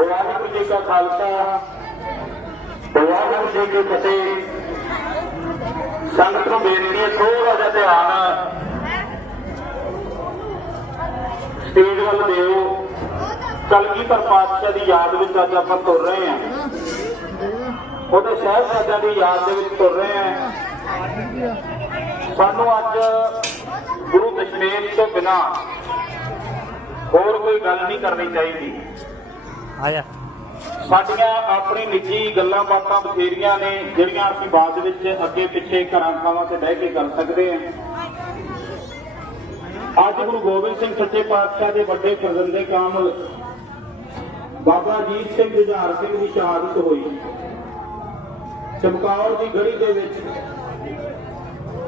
ਵਾਹਿਗੁਰੂ ਜੀ ਕਾ ਖਾਲਸਾ, ਵਾਹਿਗੁਰੂ ਜੀ ਕੀ ਫਤਿਹ। ਸੰਗਤ ਨੂੰ ਬੇਨਤੀ ਹੈ ਥੋੜਾ ਜਿਹਾ ਧਿਆਨ ਸਟੇਜ ਵੱਲ ਦਿਓ। ਕਲਗੀਧਰ ਪਾਤਸ਼ਾਹ ਦੀ ਯਾਦ ਵਿੱਚ ਅੱਜ ਆਪਾਂ ਤੁਰ ਰਹੇ ਹਾਂ। ਉਹਦੇ ਸਾਹਿਬਜ਼ਾਦਿਆਂ ਦੀ ਯਾਦ ਦੇ ਵਿੱਚ ਤੁਰ ਰਹੇ ਹਾਂ। ਸਾਨੂੰ ਅੱਜ ਗੁਰੂ ਦਸ਼ਮੇਸ਼ ਤੋਂ ਬਿਨਾ ਹੋਰ ਕੋਈ ਗੱਲ ਨਹੀਂ ਕਰਨੀ ਚਾਹੀਦੀ। ਆਇਆ। ਸਾਡੀਆਂ ਆਪਣੀ ਨਿੱਜੀ ਗੱਲਾਂ ਬਾਤਾਂ ਬਥੇਰੀਆਂ ਨੇ, ਜਿਹੜੀਆਂ ਅਸੀਂ ਬਾਅਦ ਵਿੱਚ ਅੱਗੇ ਪਿੱਛੇ ਘਰਾਂ ਥਾਵਾਂ ਤੇ ਬਹਿ ਕੇ ਕਰ ਸਕਦੇ ਹਾਂ। ਅੱਜ ਗੁਰੂ ਗੋਬਿੰਦ ਸਿੰਘ ਸੱਚੇ ਪਾਤਸ਼ਾਹ ਦੇ ਵੱਡੇ ਫਜ਼ਲਦੇ ਕਾਮਲ ਬਾਬਾ ਅਜੀਤ ਸਿੰਘ ਜੁਝਾਰ ਸਿੰਘ ਦੀ ਸ਼ਹਾਦਤ ਹੋਈ। ਚਮਕੌਰ ਦੀ ਗੜੀ ਦੇ ਵਿੱਚ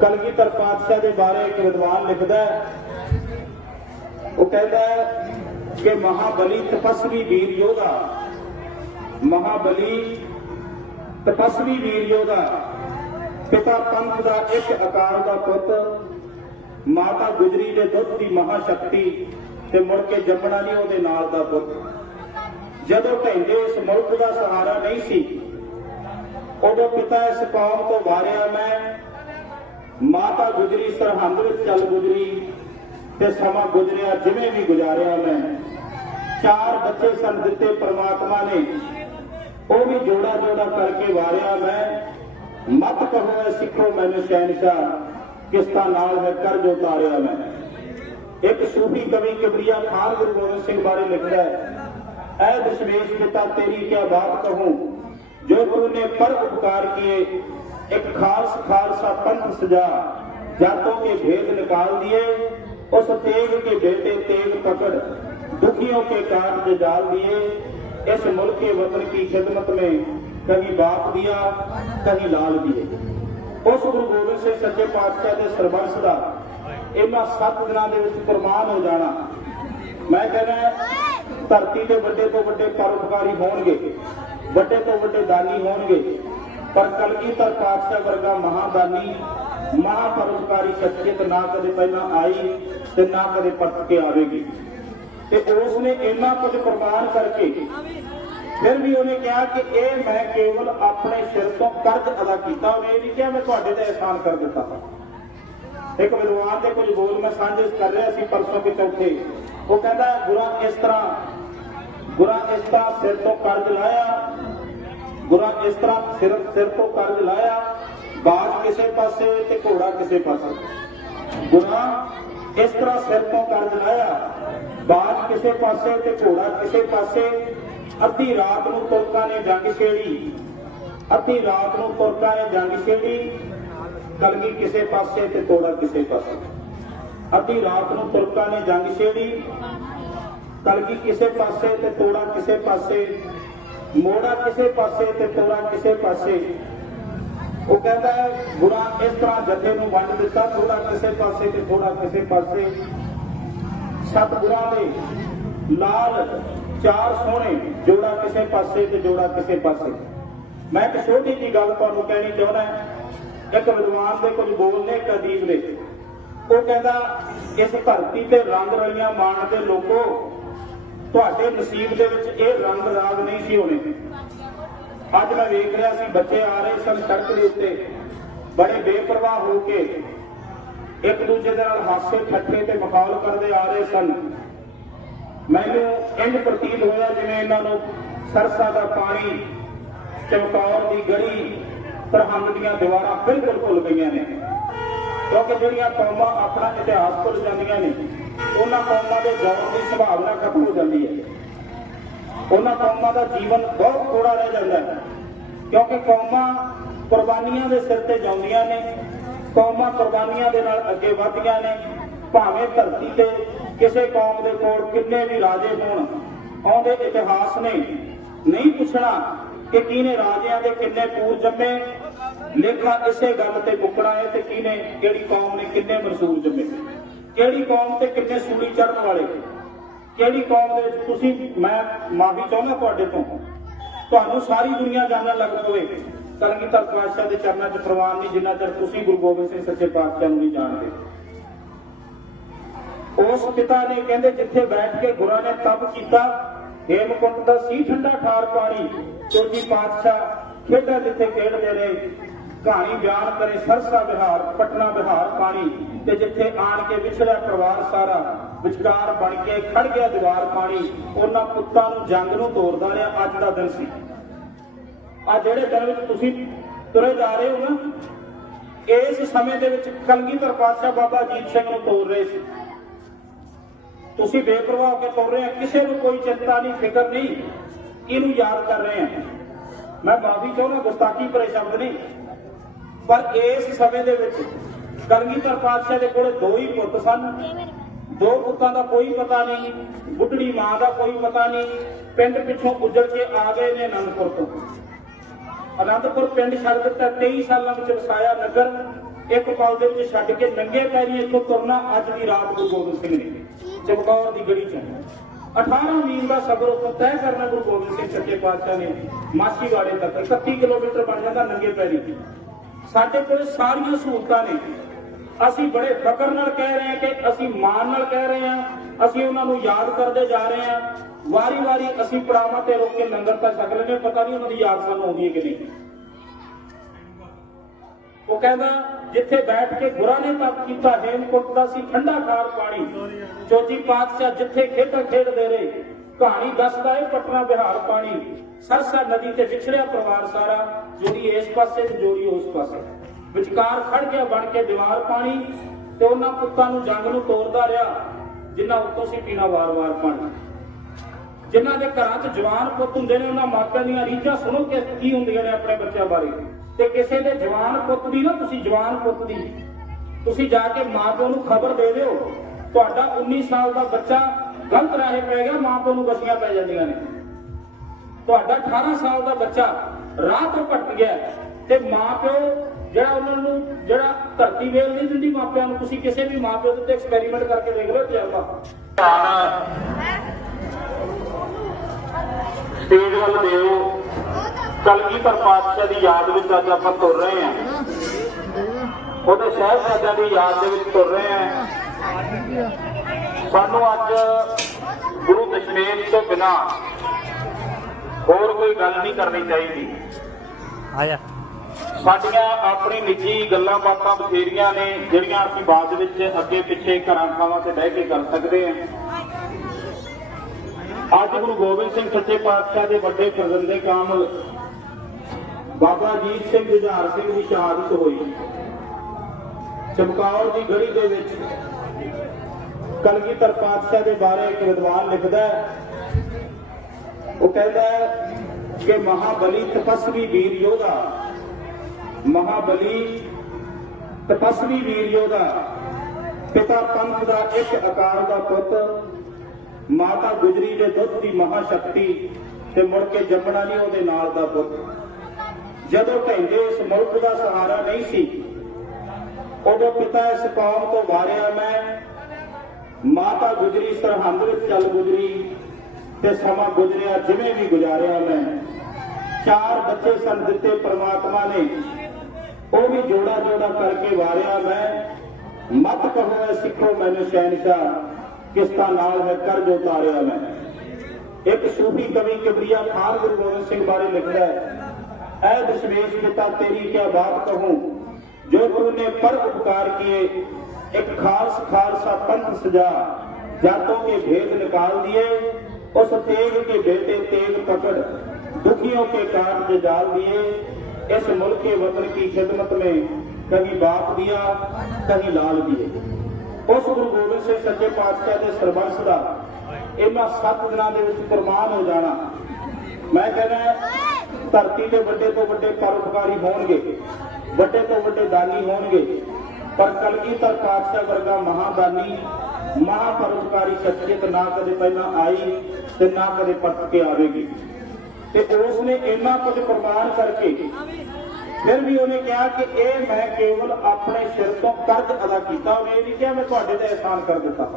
ਕਲਗੀਧਰ ਪਾਤਸ਼ਾਹ ਦੇ ਬਾਰੇ ਇੱਕ ਵਿਦਵਾਨ ਲਿਖਦਾ ਹੈ। ਉਹ ਕਹਿੰਦਾ ਕਿ ਮਹਾਬਲੀ ਤਪਸਵੀ ਵੀਰ ਯੋਧਾ। ਮਹਾਬਲੀ ਤਪਸਵੀ ਵੀਰ ਯੋਧਾ। ਪਿਤਾ ਪੰਥ ਦਾ ਇੱਕ ਆਕਾਰ ਦਾ ਪੁੱਤ, ਮਾਤਾ ਗੁਜਰੀ ਦੇ ਦੁੱਧ ਦੀ ਮਹਾ ਸ਼ਕਤੀ ਤੇ ਮੁੜ ਕੇ ਜੰਮਣਾ ਨਹੀਂ ਉਹਦੇ ਨਾਲ ਦਾ ਪੁੱਤ। ਜਦੋਂ ਢੈਂਦੇ ਇਸ ਮੁਲਕ ਦਾ ਸਹਾਰਾ ਨਹੀਂ ਸੀ, ਉਦੋਂ ਪਿਤਾ ਇਸ ਕੌਮ ਤੋਂ ਵਾਰਿਆ ਮੈਂ। ਮਾਤਾ ਗੁਜਰੀ ਸਰਹੰਦ ਵਿੱਚ ਚੱਲ ਗੁਜਰੀ। ਤੇ ਸਮਾਂ ਗੁਜ਼ਰਿਆ, ਜਿਵੇਂ ਵੀ ਗੁਜ਼ਾਰਿਆ ਮੈਂ, ਚਾਰ ਬੱਚੇ ਸਨ ਦਿੱਤੇ ਪ੍ਰਮਾਤਮਾ ਨੇ। ਉਹ ਵੀ ਜੋੜਾ ਜੋੜਾ ਕਰਕੇ ਵਾਰਿਆ ਮੈਂ। ਮਤ ਕਹੋ ਸਿੱਖੋ ਮੈਨੂੰ ਸ਼ੈਨਸ਼ਾ ਕਿਸਤਾ ਨਾਲ ਹੈ ਕਰਜ ਉਤਾਰਿਆ ਮੈਂ। ਇੱਕ ਸੂਫੀ ਕਵੀ ਕਿਬਰੀਆ ਖਾਨ ਗੁਰੂ ਗੋਬਿੰਦ ਸਿੰਘ ਬਾਰੇ ਲਿਖਦਾ ਹੈ, ਐ ਦਸ਼ਮੇਸ਼ ਪਿਤਾ ਤੇਰੀ ਕੀ ਬਾਤ ਕਹੂੰ? ਜੋ ਗੁਰੂ ਨੇ ਪਰ ਉਪਕਾਰ ਕੀਏ, ਇੱਕ ਖਾਸ ਖਾਲਸਾ ਪੰਥ ਸਜਾ ਜਾਤੋਂ ਕੇ ਭੇਦ ਨਿਕਾਲ ਦਿਏ उस तेग के बेटे तेग पकड़ दुखियों के काट डाल दिए इस मुल्क के वतन की खिदमत में कहीं बाप दिया कहीं लाल दिए ਉਸ ਗੁਰੂ ਗੋਬਿੰਦ ਸਿੰਘ ਸੱਚੇ ਪਾਤਸ਼ਾਹ ਦੇ ਸਰਬੰਸ ਦਾ ਇਹਨਾਂ ਸੱਤ ਦਿਨਾਂ ਦੇ ਵਿੱਚ ਕੁਰਬਾਨ ਹੋ ਜਾਣਾ ਮੈਂ ਕਹਿੰਦਾ ਧਰਤੀ ਦੇ ਵੱਡੇ ਤੋਂ ਵੱਡੇ ਪਰਉਪਕਾਰੀ ਹੋਣਗੇ ਵੱਡੇ ਤੋਂ ਵੱਡੇ ਦਾਨੀ ਹੋਣਗੇ ਪਰ ਕਲਗੀਧਰ ਪਾਤਸ਼ਾਹ ਵਰਗਾ ਮਹਾਦਾਨੀ ਮਹਾਪਰਉਪਕਾਰੀ ਸ਼ਖਸੀਅਤ ਨਾ ਕਦੇ ਪਹਿਲਾਂ ਆਈ ਤੇ ਨਾ ਕਦੇ ਪਰਤ ਕੇ ਆਵੇਗੀ। ਤੇ ਉਸ ਨੇ ਇੰਨਾ ਕੁਝ ਕੁਰਬਾਨ ਕਰਕੇ ਫਿਰ ਵੀ ਉਹਨੇ ਕਿਹਾ ਕਿ ਇਹ ਮੈਂ ਕੇਵਲ ਆਪਣੇ ਸਿਰ ਤੋਂ ਕਰਜ਼ ਅਦਾ ਕੀਤਾ ਉਹਨੇ ਨਹੀਂ ਕਿਹਾ ਮੈਂ ਤੁਹਾਡੇ ਤੇ ਅਹਿਸਾਨ ਕਰ ਦਿੱਤਾ। ਇੱਕ ਵਿਦਵਾਨ ਦੇ ਕੁਝ ਬੋਲ ਮੈਂ ਸਾਂਝੇ ਕਰ ਰਿਹਾ ਸੀ ਪਰਸੋਂ ਕਿ ਚੌਥੇ। ਉਹ ਕਹਿੰਦਾ, ਗੁਰਾਂ ਇਸ ਤਰ੍ਹਾਂ, ਗੁਰਾਂ ਇਸ ਤਰ੍ਹਾਂ ਸਿਰ ਤੋਂ ਕਰਜ਼ ਲਾਇਆ, ਗੁਰਾਂ ਇਸ ਤਰ੍ਹਾਂ ਸਿਰ ਸਿਰ ਤੋਂ ਕਰਜ਼ ਲਾਇਆ ਬਾਜ ਕਿਸੇ ਪਾਸੇ ਤੇ ਘੋੜਾ ਕਿਸੇ ਪਾਸੇ ਗੁਰਾਂ ਇਸ ਤਰ੍ਹਾਂ ਸਿਰ ਤੋਂ ਕਰਜ਼ ਲਾਇਆ ਬਾਜ ਕਿਸੇ ਪਾਸੇ ਤੇ ਘੋੜਾ ਕਿਸੇ ਪਾਸੇ। ਅੱਧੀ ਰਾਤ ਨੂੰ ਤੁਰਕਾਂ ਨੇ ਜੰਗ ਛੇੜੀ। ਅੱਧੀ ਰਾਤ ਨੂੰ ਤੁਰਕਾਂ ਨੇ ਜੰਗ ਛੇੜੀ। ਕਲਗੀ ਕਿਸੇ ਪਾਸੇ ਤੇ ਤੋੜਾ ਕਿਸੇ ਪਾਸੇ। ਅੱਧੀ ਰਾਤ ਨੂੰ ਤੁਰਕਾਂ ਨੇ ਜੰਗ ਛੇੜੀ। ਕਲਗੀ ਕਿਸੇ ਪਾਸੇ ਤੇ ਤੋੜਾ ਕਿਸੇ ਪਾਸੇ। ਮੋੜਾ ਕਿਸੇ ਪਾਸੇ ਤੇ ਤੋੜਾ ਕਿਸੇ ਪਾਸੇ। ਉਹ ਕਹਿੰਦਾ ਗੁਰਾਂ ਇਸ ਤਰ੍ਹਾਂ ਜੱਥੇ ਨੂੰ ਵੰਡ ਦਿੱਤਾ? ਥੋੜਾ ਕਿਸੇ ਪਾਸੇ ਤੇ ਥੋੜਾ ਕਿਸੇ ਪਾਸੇ। ਸਤਿਗੁਰਾਂ ਦੇ ਲਾਲ, ਚਾਰ ਸੋਹਣੇ, ਜੋੜਾ ਕਿਸੇ ਪਾਸੇ ਤੇ ਜੋੜਾ ਕਿਸੇ ਪਾਸੇ। ਮੈਂ ਇੱਕ ਛੋਟੀ ਜੀ ਗੱਲ ਤੁਹਾਨੂੰ ਕਹਿਣੀ ਚਾਹੁੰਦਾ ਇੱਕ ਵਿਦਵਾਨ ਦੇ ਕੁਝ ਬੋਲ ਨੇ ਇੱਕ ਅਦੀਬ ਦੇ। ਉਹ ਕਹਿੰਦਾ, ਇਸ ਧਰਤੀ ਤੇ ਰੰਗ ਰਲੀਆਂ ਮਾਣ ਦੇ ਲੋਕੋ, ਤੁਹਾਡੇ ਨਸੀਬ ਦੇ ਵਿੱਚ ਇਹ ਰੰਗ ਰਾਗ ਨਹੀਂ ਸੀ ਹੋਣੇ। ਅੱਜ ਮੈਂ ਵੇਖ ਰਿਹਾ ਸੀ, ਬੱਚੇ ਆ ਰਹੇ ਸਨ ਸੜਕ ਦੇ ਉੱਤੇ। ਬੜੇ ਬੇਪਰਵਾਹ ਹੋ ਕੇ ਇੱਕ ਦੂਜੇ ਦੇ ਨਾਲ ਹਾਸੇ, ਠੱਠੇ ਤੇ ਮਖੌਲ ਕਰਦੇ ਆ ਰਹੇ ਸਨ। ਮੈਨੂੰ ਇੰਜ ਪ੍ਰਤੀਤ ਹੋਇਆ ਜਿਵੇਂ ਇਹਨਾਂ ਨੂੰ ਸਰਸਾ ਦਾ ਪਾਣੀ, ਚਮਕੌਰ ਦੀ ਗੜੀ ਸਰਹੰਦ ਦੀਆਂ ਦੀਵਾਰਾਂ ਬਿਲਕੁਲ ਭੁੱਲ ਗਈਆਂ ਨੇ। ਕਿਉਂਕਿ ਜਿਹੜੀਆਂ ਕੌਮਾਂ ਆਪਣਾ ਇਤਿਹਾਸ ਭੁੱਲ ਜਾਂਦੀਆਂ ਨੇ, ਉਹਨਾਂ ਕੌਮਾਂ ਦੇ ਜਨਮ ਦੀ ਸੰਭਾਵਨਾ ਖਤਮ ਹੋ ਜਾਂਦੀ ਹੈ। ਉਹਨਾਂ ਕੌਮਾਂ ਦਾ ਜੀਵਨ ਬਹੁਤ ਥੋੜਾ ਰਹਿ ਜਾਂਦਾ ਹੈ। ਕਿਉਂਕਿ ਕੌਮਾਂ ਕੁਰਬਾਨੀਆਂ ਦੇ ਸਿਰ ਤੇ ਜਾਂਦੀਆਂ ਨੇ, ਕੌਮਾਂ ਕੁਰਬਾਨੀਆਂ ਦੇ ਨਾਲ ਅੱਗੇ ਵਧਦੀਆਂ ਨੇ, ਭਾਵੇਂ ਧਰਤੀ ਤੇ ਕਿਸੇ ਕੌਮ ਦੇ ਕੋਲ ਕਿੰਨੇ ਵੀ ਰਾਜੇ ਹੋਣ, ਆਉਂਦੇ ਇਤਿਹਾਸ ਨੇ ਨਹੀਂ ਪੁੱਛਣਾ ਕਿ ਕਿਹਨੇ ਰਾਜਿਆਂ ਦੇ ਕਿੰਨੇ ਪੂਰ ਜੰਮੇ, ਲੇਖਾ ਇਸੇ ਗੱਲ ਤੇ ਮੁੱਕਣਾ ਹੈ ਤੇ ਕਿਹਨੇ, ਕਿਹੜੀ ਕੌਮ ਨੇ ਕਿੰਨੇ ਮਨਸੂਰ ਜੰਮੇ, ਕਿਹੜੀ ਕੌਮ ਤੇ ਕਿੰਨੇ ਸੂਲੀ ਚੜਨ ਵਾਲੇ। ਕਿਹੜੀ ਕੌਮ ਦੇ ਤੁਸੀਂ, ਮੈਂ ਮਾਫੀ ਚਾਹੁੰਦਾ ਤੁਹਾਡੇ ਤੋਂ। ਤੁਹਾਨੂੰ ਸਾਰੀ ਦੁਨੀਆ ਜਾਣਨ ਲੱਗ ਪਵੇ। ਕਲਗੀਧਰ ਪਾਤਸ਼ਾਹ ਦੇ ਚਰਨਾਂ 'ਚ ਪ੍ਰਵਾਨ ਨਹੀਂ, ਜਿੰਨਾ ਚਿਰ ਤੁਸੀਂ ਗੁਰੂ ਗੋਬਿੰਦ ਸਿੰਘ ਸੱਚੇ ਪਾਤਸ਼ਾਹ ਨੂੰ ਨਹੀਂ ਜਾਣਦੇ। ਉਸ ਪਿਤਾ ਨੇ ਕਹਿੰਦੇ, ਜਿੱਥੇ ਬੈਠ ਕੇ ਗੁਰਾਂ ਨੇ ਤਪ ਕੀਤਾ, ਹੇਮਕੁੰਟ ਦਾ ਸੀ ਠੰਡਾ ਠਾਰ ਪਾਣੀ ਚੋਜੀ ਪਾਤਸ਼ਾਹ ਖੇਡਾਂ ਜਿੱਥੇ ਖੇਡਦੇ ਰਹੇ ਕਹਾਣੀ ਬਿਆਨ ਕਰੇ, ਸਰਸਾ ਵਿਹਾਰ, ਪਟਨਾ ਵਿਹਾਰ ਪਾਣੀ, ਤੇ ਜਿੱਥੇ ਆਣ ਕੇ ਵਿਛੜਿਆ ਪਰਿਵਾਰ ਸਾਰਾ। ਵਿਚਕਾਰ ਬਣ ਕੇ ਖੜ ਗਿਆ ਦੀਵਾਰ ਪਾਣੀ, ਉਹਨਾਂ ਪੁੱਤਾਂ ਨੂੰ ਜੰਗ ਨੂੰ ਤੋੜਦਾ ਰਿਹਾ, ਅੱਜ ਦਾ ਦਿਨ ਸੀ। ਆ ਜਿਹੜੇ ਦਿਨ ਵਿੱਚ ਤੁਸੀਂ ਤੁਰੇ ਜਾ ਰਹੇ ਹੋ ਨਾ, ਇਸ ਸਮੇਂ ਦੇ ਵਿੱਚ ਕਲਗੀਧਰ ਪਾਤਸ਼ਾਹ ਬਾਬਾ ਅਜੀਤ ਸਿੰਘ ਨੂੰ ਤੋੜ ਰਹੇ ਸੀ। ਤੁਸੀਂ ਬੇਪਰਵਾਹ ਹੋ ਕੇ ਤੁਰ ਰਹੇ ਆ, ਕਿਸੇ ਨੂੰ ਕੋਈ ਚਿੰਤਾ ਨਹੀਂ, ਫਿਕਰ ਨਹੀਂ ਇਹਨੂੰ ਯਾਦ ਕਰ ਰਹੇ ਆ? ਮੈਂ ਮਾਫੀ ਚਾਹੁੰਦਾ, ਗੁਸਤਾਖੀ ਭਰੇ ਸ਼ਬਦ ਨਹੀਂ ਪਰ ਇਸ ਸਮੇਂ ਦੇ ਵਿੱਚ ਕਲਗੀਧਰ ਪਾਤਸ਼ਾਹ ਦੇ ਕੋਲ ਦੋ ਹੀ ਪੁੱਤ ਸਨ। ਦੋ ਪੁੱਤਾਂ ਦਾ ਕੋਈ ਪਤਾ ਨਹੀਂ, ਬੁੱਢੜੀ ਮਾਂ ਦਾ ਕੋਈ ਪਤਾ ਨਹੀਂ, ਪਿੰਡ ਪਿੱਛੋਂ ਉੱਜੜ ਕੇ ਆ ਗਏ ਨੇ ਅਨੰਦਪੁਰ ਤੋਂ। ਅਨੰਦਪੁਰ ਪਿੰਡ ਛੱਡ ਦਿੱਤਾ 23 ਸਾਲਾਂ ਵਿੱਚ ਵਸਾਇਆ ਨਗਰ, ਇੱਕ ਪਲ ਦੇ ਵਿੱਚ ਛੱਡ ਕੇ ਨੰਗੇ ਪੈਰੀ ਇੱਥੋਂ ਤੁਰਨਾ ਅੱਜ ਦੀ ਰਾਤ ਗੁਰੂ ਗੋਬਿੰਦ ਸਿੰਘ ਨੇ। ਚਮਕੌਰ ਦੀ ਗੜੀ ਚ। 18 ਮੀਲ ਦਾ ਸਫ਼ਰ ਉੱਥੋਂ ਤੈਅ ਕਰਨਾ ਗੁਰੂ ਗੋਬਿੰਦ ਸਿੰਘ ਸੱਚੇ ਪਾਤਸ਼ਾਹ ਨੇ। ਮਾਛੀਵਾੜੇ ਤੱਕ 31 ਕਿਲੋਮੀਟਰ ਬਣ ਜਾਂਦਾ ਨੰਗੇ ਪੈਰੀ। ਸਾਡੇ ਕੋਲ ਸਾਰੀਆਂ ਸਹੂਲਤਾਂ ਨੇ। ਅਸੀਂ ਬੜੇ ਫਕਰ ਨਾਲ ਕਹਿ ਰਹੇ ਹਾਂ ਕਿ ਅਸੀਂ ਮਾਣ ਨਾਲ ਕਹਿ ਰਹੇ ਹਾਂ, ਅਸੀਂ ਉਹਨਾਂ ਨੂੰ ਯਾਦ ਕਰਦੇ ਜਾ ਰਹੇ ਹਾਂ। ਵਾਰੀ-ਵਾਰੀ ਅਸੀਂ ਪੜਾਵਾਂ ਤੇ ਰੁਕ ਕੇ ਲੰਗਰ ਤਾਂ ਛਕ ਲੈਂਦੇ ਪਤਾ ਨਹੀਂ ਉਹਨਾਂ ਦੀ ਯਾਦ ਸਾਨੂੰ ਆਉਂਦੀ ਹੈ ਕਿ ਨਹੀਂ। ਉਹ ਕਹਿੰਦਾ, ਜਿੱਥੇ ਬੈਠ ਕੇ ਗੁਰਾਂ ਨੇ ਤਪ ਕੀਤਾ, ਹੇਮਕੁੰਟ ਦਾ ਸੀ ਠੰਡਾ ਖਾਰ ਪਾਣੀ। ਚੋਜੀ ਪਾਤਸ਼ਾਹ ਜਿੱਥੇ ਖੇਡਾਂ ਖੇਡਦੇ ਰਹੇ, ਕਹਾਣੀ ਦੱਸਦਾ ਹੈ ਪਟਨਾ ਬਿਹਾਰ ਪਾਣੀ। ਸਰਸਾ ਨਦੀ ਤੇ ਵਿਛੜਿਆ ਪਰਿਵਾਰ ਸਾਰਾ, ਜੋੜੀ ਇਸ ਪਾਸੇ ਤੇ ਜੋੜੀ ਉਸ ਪਾਸੇ। ਵਿਚਕਾਰ ਖੜ ਗਿਆ ਬਣ ਕੇ ਦੀਵਾਰ ਪਾਣੀ ਤੇ ਉਹਨਾਂ ਪੁੱਤਾਂ ਨੂੰ ਜੰਗ ਨੂੰ ਤੋੜਦਾ ਰਿਹਾ ਜਿਨ੍ਹਾਂ ਉੱਤੋਂ ਸੀ ਪੀਣਾ ਵਾਰ-ਵਾਰ ਪਾਣੀ। ਜਿਨ੍ਹਾਂ ਦੇ ਘਰਾਂ 'ਚ ਜਵਾਨ ਪੁੱਤ ਹੁੰਦੇ ਨੇ, ਉਹਨਾਂ ਮਾਪਿਆਂ ਦੀਆਂ ਰੀਝਾਂ ਸੁਣੋ ਕਿ ਕੀ ਹੁੰਦੀਆਂ ਨੇ ਆਪਣੇ ਬੱਚਿਆਂ ਬਾਰੇ। ਤੇ ਕਿਸੇ ਦੇ ਜਵਾਨ ਪੁੱਤ ਦੀ ਨਾ, ਤੁਸੀਂ ਜਵਾਨ ਪੁੱਤ ਦੀ। ਤੁਸੀਂ ਜਾ ਕੇ ਮਾਪਿਆਂ ਨੂੰ ਖਬਰ ਦੇ ਦਿਓ, ਤੁਹਾਡਾ 19 ਸਾਲ ਦਾ ਬੱਚਾ ਗਲਤ ਰਾਹੇ ਪੈ ਗਿਆ ਮਾਪਿਆਂ ਨੂੰ ਬਸੀਆਂ ਪੈ ਜਾਂਦੀਆਂ ਨੇ। ਤੁਹਾਡਾ 18 ਸਾਲ ਦਾ ਬੱਚਾ ਰਾਹ ਤੋਂ ਭਟਕ ਗਿਆ, ਤੇ ਮਾਪਿਓ ਜਿਹੜਾ ਉਹਨਾਂ ਨੂੰ ਜਿਹੜਾ ਧਰਤੀ ਵੇਲ ਨਹੀਂ ਦਿੰਦੀ ਮਾਪਿਆਂ ਨੂੰ ਤੁਸੀਂ ਕਿਸੇ ਵੀ ਮਾਪਿਓ ਦੇ ਉੱਤੇ ਐਕਸਪੈਰੀਮੈਂਟ ਕਰਕੇ ਦੇਖ ਲਓ ਤਜਰਬਾ ਸਟੇਜ ਵੱਲ ਦਿਓ ਕਲਗੀਧਰ ਪਾਤਸ਼ਾਹ ਦੀ ਯਾਦ ਵਿੱਚ ਅੱਜ ਆਪਾਂ ਤੁਰ ਰਹੇ ਹਾਂ। ਉਹਦੇ ਸਾਹਿਬਜ਼ਾਦਿਆਂ ਦੀ ਯਾਦ ਦੇ ਵਿੱਚ ਤੁਰ ਰਹੇ ਹਾਂ। ਸਾਨੂੰ ਅੱਜ ਗੁਰੂ ਦਸ਼ਮੇਸ਼ ਤੋਂ ਬਿਨਾ ਹੋਰ ਕੋਈ ਗੱਲ ਨਹੀਂ ਕਰਨੀ ਚਾਹੀਦੀ। ਆਇਆ। ਸਾਡੀਆਂ ਆਪਣੀ ਨਿੱਜੀ ਗੱਲਾਂ ਬਾਤਾਂ ਬਥੇਰੀਆਂ ਨੇ, ਜਿਹੜੀਆਂ ਅਸੀਂ ਬਾਅਦ ਵਿੱਚ ਅੱਗੇ ਪਿੱਛੇ ਘਰਾਂ ਥਾਵਾਂ ਤੇ ਬਹਿ ਕੇ ਕਰ ਸਕਦੇ ਹਾਂ। ਅੱਜ ਗੁਰੂ ਗੋਬਿੰਦ ਸਿੰਘ ਸੱਚੇ ਪਾਤਸ਼ਾਹ ਦੇ ਵੱਡੇ ਫਰਜ਼ੰਦੇ ਕਾਮਲ ਬਾਬਾ ਜੀਤ ਸਿੰਘ ਜੁਝਾਰ ਸਿੰਘ ਦੀ ਸ਼ਹਾਦਤ ਹੋਈ। ਚਮਕੌਰ ਦੀ ਗੜੀ ਦੇ ਵਿੱਚ ਕਲਗੀਧਰ ਪਾਤਸ਼ਾਹ ਦੇ ਬਾਰੇ ਇੱਕ ਵਿਦਵਾਨ ਲਿਖਦਾ ਹੈ। ਉਹ ਕਹਿੰਦਾ ਕਿ ਮਹਾਬਲੀ ਤਪਸਵੀ ਵੀਰ ਯੋਧਾ ਮਹਾਬਲੀ ਤਪਸਵੀ ਵੀਰ ਯੋਧਾ, ਪਿਤਾ ਪੰਥ ਦਾ ਇੱਕ ਆਕਾਰ ਦਾ ਪੁੱਤ, ਮਾਤਾ ਗੁਜਰੀ ਦੇ ਦੁੱਧ ਦੀ ਮਹਾ ਸ਼ਕਤੀ ਤੇ ਮੁੜ ਕੇ ਜੰਮਣਾ ਨਹੀਂ ਉਹਦੇ ਨਾਲ ਦਾ ਪੁੱਤ। ਜਦੋਂ ਕਹਿੰਦੇ ਇਸ ਮੁਲਕ ਦਾ ਸਹਾਰਾ ਨਹੀਂ ਸੀ, ਉਦੋਂ ਪਿਤਾ ਇਸ ਕੌਮ ਤੋਂ ਵਾਰਿਆ, ਮੈਂ ਮਾਤਾ ਗੁਜਰੀ, ਸਰਹੰਦ ਵਿੱਚ ਚੱਲ ਗੁਜਰੀ ਤੇ ਸਮਾਂ ਗੁਜਰਿਆ, ਜਿਵੇਂ ਵੀ ਗੁਜ਼ਾਰਿਆ ਮੈਂ। ਚਾਰ ਬੱਚੇ ਸਨ ਦਿੱਤੇ ਪ੍ਰਮਾਤਮਾ ਨੇ। ਉਹ ਵੀ ਜੋੜਾ ਜੋੜਾ ਕਰਕੇ ਵਾਰਿਆ ਮੈਂ। ਮਤ ਕਹੋ ਐ ਸਿੱਖੋ ਮੈਨੂੰ ਸ਼ੈਨਸ਼ਾ ਕਿਸਤਾ ਨਾਲ ਹੈ ਕਰਜ ਉਤਾਰਿਆ ਮੈਂ। ਇੱਕ ਸੂਫੀ ਕਵੀ ਕਿਬਰੀਆ ਖਾਨ ਗੁਰੂ ਗੋਬਿੰਦ ਸਿੰਘ ਬਾਰੇ ਲਿਖਦਾ ਹੈ, ਐ ਦਸ਼ਮੇਸ਼ ਪਿਤਾ ਤੇਰੀ ਕੀ ਬਾਤ ਕਹੂੰ? ਜੋ ਗੁਰੂ ਨੇ ਪਰ ਉਪਕਾਰ ਕੀਏ, ਇੱਕ ਖਾਸ ਖਾਲਸਾ ਪੰਥ ਸਜਾ। ਜਾਤੋ ਕੇ ਭੇਦ ਨਿਕਾਲ ਦਿਏ, ਉਸ ਤੇਗ ਕੇ ਬੇਟੇ ਤੇਗ ਪਕੜ। ਦੁਖੀਆਂ ਕੇ ਕਾਟ ਤੇ ਜਾਲ ਦਿਏ इस मुल्क के वतन की खिदमत में कहीं बाप दिया कहीं लाल दिए ਉਸ ਗੁਰੂ ਗੋਬਿੰਦ ਸਿੰਘ ਸੱਚੇ ਪਾਤਸ਼ਾਹ ਦੇ ਸਰਬੰਸ ਦਾ ਇਹਨਾਂ ਸੱਤ ਦਿਨਾਂ ਦੇ ਵਿੱਚ ਕੁਰਬਾਨ ਹੋ ਜਾਣਾ ਮੈਂ ਕਹਿੰਦਾ ਧਰਤੀ ਦੇ ਵੱਡੇ ਤੋਂ ਵੱਡੇ ਪਰਉਪਕਾਰੀ ਹੋਣਗੇ ਵੱਡੇ ਤੋਂ ਵੱਡੇ ਦਾਨੀ ਹੋਣਗੇ ਪਰ ਕਲਗੀਧਰ ਪਾਤਸ਼ਾਹ ਵਰਗਾ ਮਹਾਦਾਨੀ ਮਹਾਪਰਉਪਕਾਰੀ ਸ਼ਖਸੀਅਤ ਨਾ ਕਦੇ ਪਹਿਲਾਂ ਆਈ ਤੇ ਨਾ ਕਦੇ ਪਰਤ ਕੇ ਆਵੇਗੀ ਤੇ ਉਸ ਨੇ ਇੰਨਾ ਕੁਝ ਕੁਰਬਾਨ ਕਰਕੇ ਫਿਰ ਵੀ ਉਹਨੇ ਕਿਹਾ ਕਿ ਇਹ ਮੈਂ ਕੇਵਲ ਆਪਣੇ ਸਿਰ ਤੋਂ ਕਰਜ਼ ਅਦਾ ਕੀਤਾ ਉਹਨੇ ਇਹ ਨਹੀਂ ਕਿਹਾ ਮੈਂ ਤੁਹਾਡੇ ਤੇ ਅਹਿਸਾਨ ਕਰ ਦਿੱਤਾ।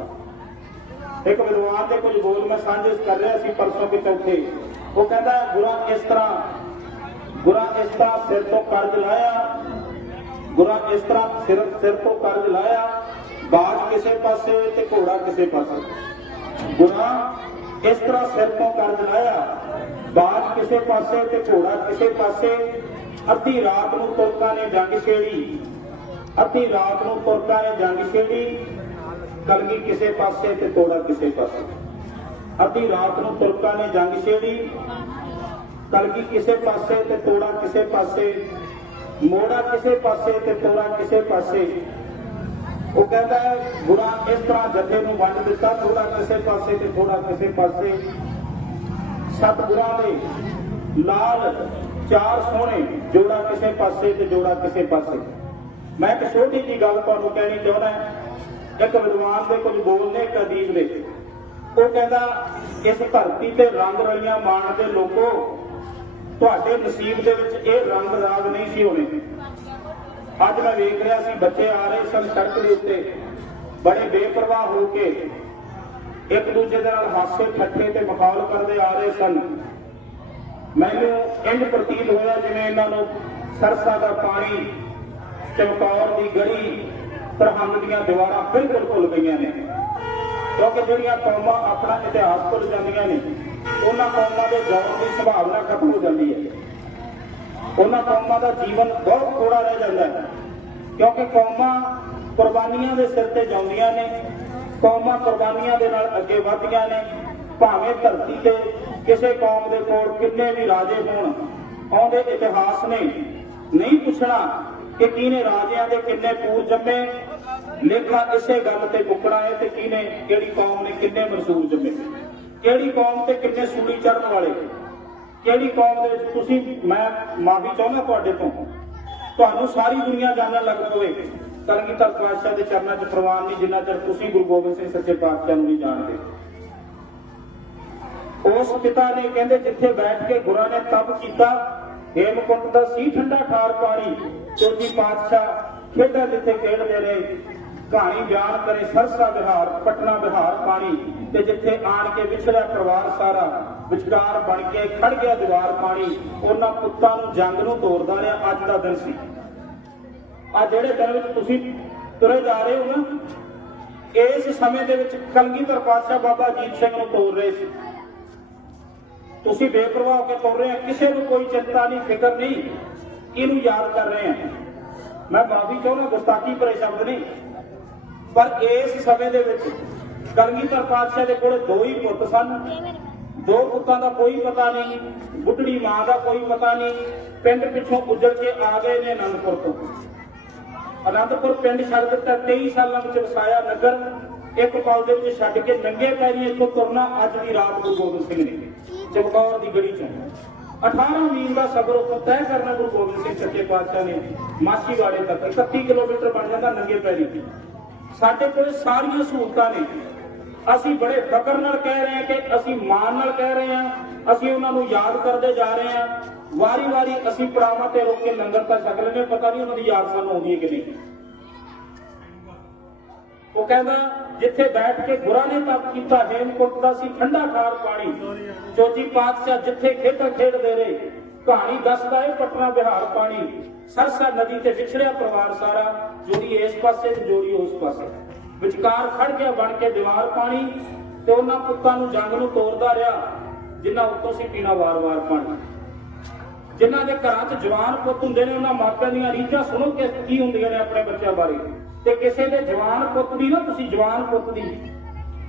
ਇੱਕ ਵਿਦਵਾਨ ਦੇ ਕੁਝ ਬੋਲ ਮੈਂ ਸਾਂਝੇ ਕਰ ਰਿਹਾ ਸੀ ਪਰਸੋਂ ਕਿ ਚੌਥੇ ਉਹ ਕਹਿੰਦਾ, ਗੁਰਾਂ ਇਸ ਤਰ੍ਹਾਂ, ਗੁਰਾਂ ਇਸ ਤਰ੍ਹਾਂ ਸਿਰ ਤੋਂ ਕਰਜ਼ ਲਾਇਆ, ਗੁਰਾਂ ਇਸ ਤਰ੍ਹਾਂ ਸਿਰ ਸਿਰ ਤੋਂ ਕਰਜ਼ ਲਾਇਆ, ਬਾਜ ਕਿਸੇ ਪਾਸੇ ਤੇ ਘੋੜਾ ਕਿਸੇ ਪਾਸੇ। ਗੁਰਾਂ ਇਸ ਤਰ੍ਹਾਂ ਸਿਰ ਤੋਂ ਕਰਜ਼ ਲਾਇਆ। ਬਾਜ ਕਿਸੇ ਪਾਸੇ ਤੇ ਘੋੜਾ ਕਿਸੇ ਪਾਸੇ। ਅੱਧੀ ਰਾਤ ਨੂੰ ਤੁਰਕਾਂ ਨੇ ਜੰਗ ਛੇੜੀ। ਅੱਧੀ ਰਾਤ ਨੂੰ ਤੁਰਕਾਂ ਨੇ ਜੰਗ ਛੇੜੀ। ਕਲਗੀ ਕਿਸੇ ਪਾਸੇ ਤੇ ਤੋੜਾ ਕਿਸੇ ਪਾਸੇ। ਅੱਧੀ ਰਾਤ ਨੂੰ ਤੁਰਕਾਂ ਨੇ ਜੰਗ ਛੇੜੀ। ਕਲਗੀ ਕਿਸੇ ਪਾਸੇ ਤੇ ਤੋੜਾ ਕਿਸੇ ਪਾਸੇ। ਮੋੜਾ ਕਿਸੇ ਪਾਸੇ ਤੇ ਤੋੜਾ ਕਿਸੇ ਪਾਸੇ। ਉਹ ਕਹਿੰਦਾ ਹੈ, ਗੁਰਾਂ ਇਸ ਤਰ੍ਹਾਂ ਜੱਥੇ ਨੂੰ ਵੰਡ ਦਿੱਤਾ ਥੋੜਾ ਕਿਸੇ ਪਾਸੇ ਤੇ ਥੋੜਾ ਕਿਸੇ ਪਾਸੇ। ਸਤ ਗੁਰਾਂ ਦੇ ਲਾਲ ਚਾਰ ਸੋਹਣੇ ਜੋੜਾ ਕਿਸੇ ਪਾਸੇ ਤੇ ਜੋੜਾ ਕਿਸੇ ਪਾਸੇ। ਮੈਂ ਇੱਕ ਛੋਟੀ ਜੀ ਗੱਲ ਤੁਹਾਨੂੰ ਕਹਿਣੀ ਚਾਹੁੰਦਾ ਇੱਕ ਵਿਦਵਾਨ ਦੇ ਕੁਝ ਬੋਲ ਨੇ ਇੱਕ ਦੇ। ਉਹ ਕਹਿੰਦਾ ਇਸ ਧਰਤੀ ਤੇ ਰੰਗ ਰਲੀਆਂ ਮਾਣ ਦੇ ਲੋਕੋ ਤੁਹਾਡੇ ਨਸੀਬ ਦੇ ਵਿੱਚ ਇਹ ਰੰਗ ਰਾਗ ਨਹੀਂ ਸੀ ਹੋਣੇ। ਅੱਜ ਮੈਂ ਵੇਖ ਰਿਹਾ ਸੀ, ਬੱਚੇ ਆ ਰਹੇ ਸਨ ਸੜਕ ਦੇ ਉੱਤੇ। ਬੜੇ ਬੇਪਰਵਾਹ ਹੋ ਕੇ ਇੱਕ ਦੂਜੇ ਦੇ ਨਾਲ ਹਾਸੇ, ਠੱਠੇ ਤੇ ਮਖੌਲ ਕਰਦੇ ਆ ਰਹੇ ਸਨ। ਮੈਨੂੰ ਇੰਜ ਪ੍ਰਤੀਤ ਹੋਇਆ ਜਿਵੇਂ ਇਹਨਾਂ ਨੂੰ ਸਰਸਾ ਦਾ ਪਾਣੀ ਚਮਕੌਰ ਦੀ ਗੜੀ ਸਰਹੰਦ ਦੀਆਂ ਦੀਵਾਰਾਂ ਬਿਲਕੁਲ ਭੁੱਲ ਗਈਆਂ ਨੇ। ਕਿਉਂਕਿ ਜਿਹੜੀਆਂ ਕੌਮਾਂ ਆਪਣਾ ਇਤਿਹਾਸ ਭੁੱਲ ਜਾਂਦੀਆਂ ਨੇ, ਉਹਨਾਂ ਕੌਮਾਂ ਦੇ ਜੀਵਨ ਦੀ ਸੰਭਾਵਨਾ ਖਤਮ ਹੋ ਜਾਂਦੀ ਹੈ। ਉਹਨਾਂ ਕੌਮਾਂ ਦਾ ਜੀਵਨ ਬਹੁਤ ਥੋੜਾ ਰਹਿ ਜਾਂਦਾ ਹੈ। ਕਿਉਂਕਿ ਕੌਮਾਂ ਕੁਰਬਾਨੀਆਂ ਦੇ ਸਿਰ ਤੇ ਜਾਂਦੀਆਂ ਨੇ, ਕੌਮਾਂ ਕੁਰਬਾਨੀਆਂ ਦੇ ਨਾਲ ਅੱਗੇ ਵਧਦੀਆਂ ਨੇ, ਭਾਵੇਂ ਧਰਤੀ ਤੇ ਕਿਸੇ ਕੌਮ ਦੇ ਕੋਲ ਕਿੰਨੇ ਵੀ ਰਾਜੇ ਹੋਣ, ਆਉਂਦੇ ਇਤਿਹਾਸ ਨੇ, ਨਹੀਂ ਪੁੱਛਣਾ ਕਿ ਕਿਹਨੇ ਰਾਜਿਆਂ ਦੇ ਕਿੰਨੇ ਪੂਰ ਜੰਮੇ, ਲੇਖਾ ਇਸੇ ਗੱਲ ਤੇ ਮੁੱਕਣਾ ਹੈ ਤੇ ਕਿਹਨੇ, ਕਿਹੜੀ ਕੌਮ ਨੇ ਕਿੰਨੇ ਮਨਸੂਰ ਜੰਮੇ, ਕਿਹੜੀ ਕੌਮ ਤੇ ਕਿੰਨੇ ਸੂਲੀ ਚੜਨ ਵਾਲੇ ਕਿਹੜੀ ਕੌਮ ਦੇ ਤੁਸੀਂ, ਮੈਂ ਮਾਫੀ ਚਾਹੁੰਦਾ ਤੁਹਾਡੇ ਤੋਂ, ਤੁਹਾਨੂੰ ਸਾਰੀ ਦੁਨੀਆ ਜਾਣਨ ਲੱਗ ਪਵੇ ਕਲਗੀਧਰ ਪਾਤਸ਼ਾਹ ਦੇ ਚਰਨਾਂ 'ਚ ਪ੍ਰਵਾਨ ਨਹੀਂ, ਜਿੰਨਾ ਚਿਰ ਤੁਸੀਂ ਗੁਰੂ ਗੋਬਿੰਦ ਸਿੰਘ ਸੱਚੇ ਪਾਤਸ਼ਾਹ ਨੂੰ ਨਹੀਂ ਜਾਣਦੇ। ਉਸ ਪਿਤਾ ਨੇ ਕਹਿੰਦੇ, ਜਿੱਥੇ ਬੈਠ ਕੇ ਗੁਰਾਂ ਨੇ ਤਪ ਕੀਤਾ, ਹੇਮਕੁੰਟ ਦਾ ਸੀ ਠੰਡਾ ਠਾਰ ਪਾਣੀ ਚੋਜੀ ਪਾਤਸ਼ਾਹ ਖੇਡਾਂ ਜਿੱਥੇ ਖੇਡਦੇ ਰਹੇ ਕਹਾਣੀ ਬਿਆਨ ਕਰੇ, ਸਰਸਾ ਵਿਹਾਰ ਪਟਨਾ ਵਿਹਾਰ ਪਾਣੀ। ਤੇ ਜਿੱਥੇ ਆਣ ਕੇ ਵਿਛੜਿਆ ਪਰਿਵਾਰ ਸਾਰਾ, ਵਿਚਕਾਰ ਬਣ ਕੇ ਖੜ ਗਿਆ ਦੀਵਾਰ ਪਾਣੀ, ਉਹਨਾਂ ਪੁੱਤਾਂ ਨੂੰ ਜੰਗ ਨੂੰ ਤੋਰਦਾ ਰਿਹਾ, ਅੱਜ ਦਾ ਦਿਨ ਸੀ। ਆ ਜਿਹੜੇ ਦਿਨ ਵਿੱਚ ਤੁਸੀਂ ਤੁਰੇ ਜਾ ਰਹੇ ਹੋ ਨਾ, ਇਸ ਸਮੇਂ ਦੇ ਵਿੱਚ ਕਲਗੀਧਰ ਪਾਤਸ਼ਾਹ ਬਾਬਾ ਅਜੀਤ ਸਿੰਘ ਨੂੰ ਤੋਰ ਰਹੇ ਸੀ। ਤੁਸੀਂ ਬੇਪਰਵਾਹ ਹੋ ਕੇ ਤੁਰ ਰਹੇ ਆ ਕਿਸੇ ਨੂੰ ਕੋਈ ਚਿੰਤਾ ਨਹੀਂ, ਫਿਕਰ ਨਹੀਂ ਇਹਨੂੰ ਯਾਦ ਕਰ ਰਹੇ ਆ ਮੈਂ ਮਾਫੀ ਚਾਹੁੰਦਾ, ਗੁਸਤਾਖੀ ਭਰੇ ਸ਼ਬਦ ਨਹੀਂ, ਪਰ ਇਸ ਸਮੇਂ ਦੇ ਵਿੱਚ ਕਲਗੀਧਰ ਪਾਤਸ਼ਾਹ ਦੇ ਕੋਲ ਦੋ ਹੀ ਪੁੱਤ ਸਨ। ਦੋ ਪੁੱਤਾਂ ਦਾ ਕੋਈ ਪਤਾ ਨਹੀਂ, ਬੁੱਢੜੀ ਮਾਂ ਦਾ ਕੋਈ ਪਤਾ ਨਹੀਂ। ਪਿੰਡ ਪਿੱਛੋਂ ਉੱਜੜ ਕੇ ਆ ਗਏ ਨੇ ਅਨੰਦਪੁਰ ਤੋਂ। ਅਨੰਦਪੁਰ ਪਿੰਡ ਛੱਡ ਦਿੱਤਾ 23 ਸਾਲਾਂ ਵਿੱਚ ਵਸਾਇਆ ਨਗਰ। ਇੱਕ ਪਲ ਦੇ ਵਿੱਚ ਛੱਡ ਕੇ ਨੰਗੇ ਪੈਰੀ ਇੱਥੋਂ ਤੁਰਨਾ ਅੱਜ ਦੀ ਰਾਤ ਗੁਰੂ ਗੋਬਿੰਦ ਸਿੰਘ ਨੇ। ਚਮਕੌਰ ਦੀ ਗੜੀ ਚੋਂ। 18 ਮੀਲ ਦਾ ਸਫ਼ਰ ਉੱਥੋਂ ਤੈਅ ਕਰਨਾ ਗੁਰੂ ਗੋਬਿੰਦ ਸਿੰਘ ਸੱਚੇ ਪਾਤਸ਼ਾਹ ਨੇ। ਮਾਛੀਵਾੜੇ ਤੱਕ 31 ਕਿਲੋਮੀਟਰ ਬਣ ਜਾਂਦਾ ਨੰਗੇ ਪੈਰੀ ਸਾਡੇ ਕੋਲ ਸਾਰੀਆਂ ਸਹੂਲਤਾਂ ਨੇ। ਅਸੀਂ ਬੜੇ ਫਕਰ ਨਾਲ ਕਹਿ ਰਹੇ ਹਾਂ ਕਿ ਅਸੀਂ ਮਾਣ ਨਾਲ ਕਹਿ ਰਹੇ ਹਾਂ, ਅਸੀਂ ਉਹਨਾਂ ਨੂੰ ਯਾਦ ਕਰਦੇ ਜਾ ਰਹੇ ਹਾਂ। ਵਾਰੀ-ਵਾਰੀ ਅਸੀਂ ਪੜਾਵਾਂ ਤੇ ਰੁਕ ਕੇ ਲੰਗਰ ਤਾਂ ਛਕ ਲੈਂਦੇ ਪਤਾ ਨਹੀਂ ਉਹਨਾਂ ਦੀ ਯਾਦ ਸਾਨੂੰ ਆਉਂਦੀ ਹੈ ਕਿ ਨਹੀਂ। ਉਹ ਕਹਿੰਦਾ, ਜਿੱਥੇ ਬੈਠ ਕੇ ਗੁਰਾਂ ਨੇ ਤਪ ਕੀਤਾ, ਹੇਮਕੁੰਟ ਦਾ ਸੀ ਠੰਡਾ ਠਾਰ ਪਾਣੀ। ਚੋਜੀ ਪਾਤਸ਼ਾਹ ਜਿੱਥੇ ਖੇਡਾਂ ਖੇਡਦੇ ਰਹੇ, ਕਹਾਣੀ ਦੱਸਦਾ ਹੈ ਪਟਨਾ ਬਿਹਾਰ ਪਾਣੀ। ਸਰਸਾ ਨਦੀ ਤੇ ਵਿਛੜਿਆ ਪਰਿਵਾਰ ਸਾਰਾ, ਜੋੜੀ ਇਸ ਪਾਸੇ ਤੇ ਜੋੜੀ ਉਸ ਪਾਸੇ। ਵਿਚਕਾਰ ਖੜ ਗਿਆ, ਬਣ ਕੇ ਦੀਵਾਰ ਪਾਣੀ ਤੇ ਉਹਨਾਂ ਪੁੱਤਾਂ ਨੂੰ ਜੰਗ ਨੂੰ ਤੋੜਦਾ ਰਿਹਾ ਜਿਨ੍ਹਾਂ ਉੱਤੋਂ ਸੀ ਪੀਣਾ ਵਾਰ-ਵਾਰ ਪਾਣੀ। ਜਿਨ੍ਹਾਂ ਦੇ ਘਰਾਂ 'ਚ ਜਵਾਨ ਪੁੱਤ ਹੁੰਦੇ ਨੇ, ਉਹਨਾਂ ਮਾਪਿਆਂ ਦੀਆਂ ਰੀਝਾਂ ਸੁਣੋ ਕਿ ਕੀ ਹੁੰਦੀਆਂ ਨੇ ਆਪਣੇ ਬੱਚਿਆਂ ਬਾਰੇ। ਤੇ ਕਿਸੇ ਦੇ ਜਵਾਨ ਪੁੱਤ ਦੀ ਨਾ, ਤੁਸੀਂ ਜਵਾਨ ਪੁੱਤ ਦੀ।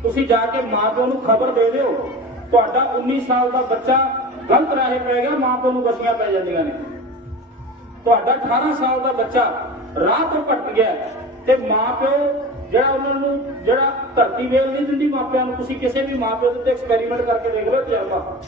ਤੁਸੀਂ ਜਾ ਕੇ ਮਾਪਿਆਂ ਨੂੰ ਖਬਰ ਦੇ ਦਿਓ, ਤੁਹਾਡਾ 19 ਸਾਲ ਦਾ ਬੱਚਾ ਗਲਤ ਰਾਹੇ ਪੈ ਗਿਆ ਮਾਪਿਆਂ ਨੂੰ ਬਸੀਆਂ ਪੈ ਜਾਂਦੀਆਂ ਨੇ। ਤੁਹਾਡਾ 18 ਸਾਲ ਦਾ ਬੱਚਾ ਰਾਹ ਤੋਂ ਭਟਕ ਗਿਆ, ਤੇ ਮਾਪਿਓ ਜਿਹੜਾ ਉਹਨਾਂ ਨੂੰ, ਜਿਹੜਾ ਧਰਤੀ ਵੇਲ ਨਹੀਂ ਦਿੰਦੀ ਮਾਪਿਆਂ ਨੂੰ, ਤੁਸੀਂ ਕਿਸੇ ਵੀ ਮਾਪਿਓ ਦੇ ਉੱਤੇ ਐਕਸਪੈਰੀਮੈਂਟ ਕਰਕੇ ਦੇਖ ਲਓ ਤਜਰਬਾ